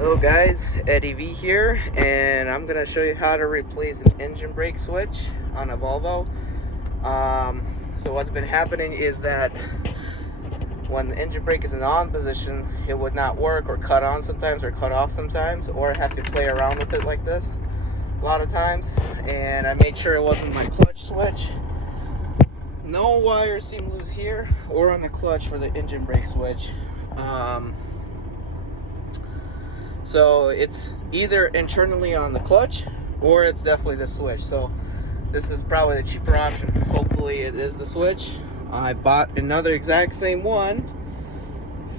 Hello guys, Eddie V here, and I'm going to show you how to replace an engine brake switch on a Volvo. So what's been happening is that when the engine brake is in on position, it would not work or cut on sometimes or cut off sometimes, or I have to play around with it like this a lot of times. And I made sure it wasn't my clutch switch. No wires seem loose here or on the clutch for the engine brake switch. So it's either internally on the clutch or it's definitely the switch. So this is probably the cheaper option. Hopefully it is the switch. I bought another exact same one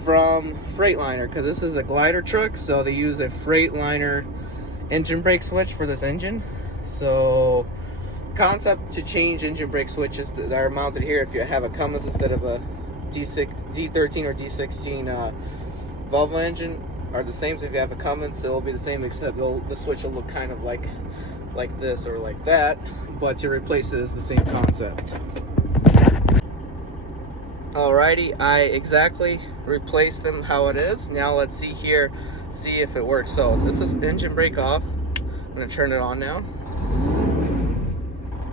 from Freightliner because this is a glider truck, so they use a Freightliner engine brake switch for this engine. So concept to change engine brake switches that are mounted here, if you have a Cummins instead of a D13 or D16 Volvo engine, are the same. So if you have a Cummins, it'll be the same, except the switch will look kind of like this or like that, but to replace it is the same concept. Alrighty, I exactly replaced them how it is. Now let's see here, see if it works. So this is engine brake off. I'm gonna turn it on now.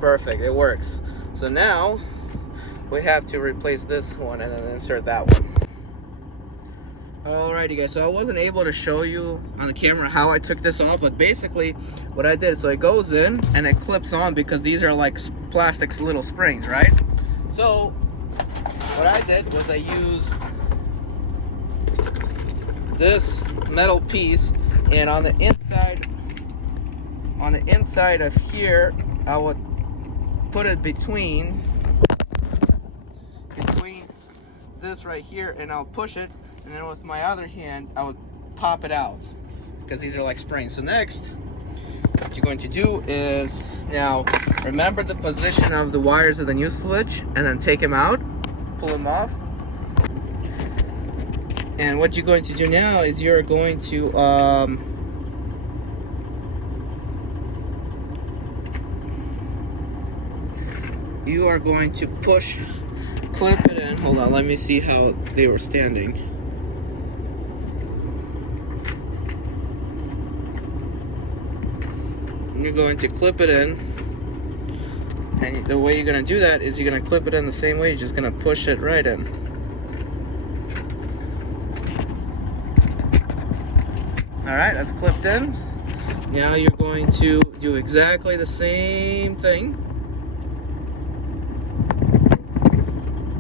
Perfect, it works. So now we have to replace this one and then insert that one. Alrighty guys, so I wasn't able to show you on the camera how I took this off, but basically what I did, so it goes in and it clips on because these are like plastic little springs, right? So what I did was I used this metal piece, and on the inside of here, I would put it between this right here, and I'll push it, and then with my other hand I would pop it out because these are like springs. So next, what you're going to do is, now remember the position of the wires of the new switch, and then take them out, pull them off. And what you're going to do now is you're going to you are going to clip it in. Hold on, let me see how they were standing. You're going to clip it in, and the way you're going to do that is you're going to clip it in the same way. You're just going to push it right in. Alright, that's clipped in. Now you're going to do exactly the same thing.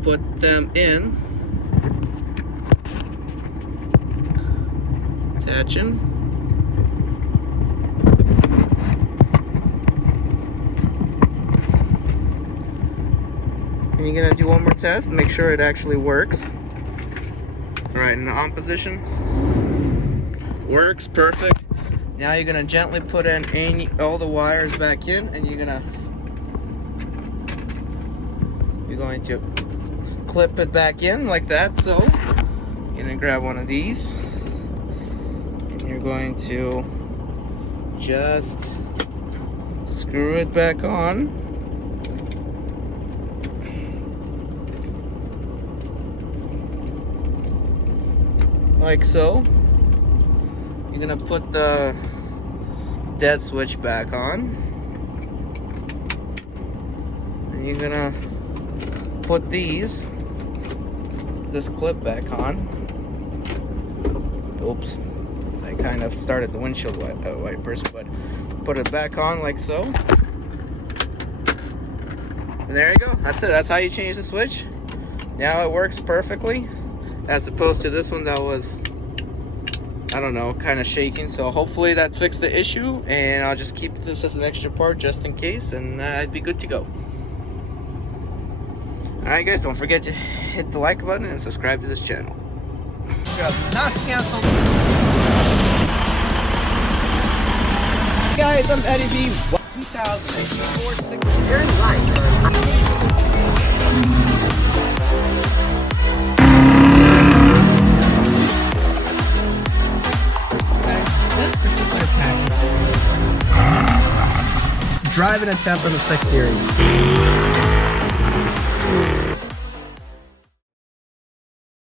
Put them in, attach them, and you're gonna do one more test, make sure it actually works. All right, in the on position, works perfect. Now you're gonna gently put in all the wires back in, and you're going to clip it back in like that. So you're gonna grab one of these and you're going to just screw it back on. Like so. You're gonna put the dead switch back on, and you're gonna put this clip back on. Oops, I kind of started the windshield wipers, but put it back on like so. And there you go. That's it. That's how you change the switch. Now it works perfectly, as opposed to this one that was, I don't know, kind of shaking. So hopefully that fixed the issue, and I'll just keep this as an extra part just in case, and I'd be good to go. Alright guys, don't forget to hit the like button and subscribe to this channel. Not canceled. Guys, I'm Eddie V. 2004 Turn right. This particular package, driving a temp in the 6 Series.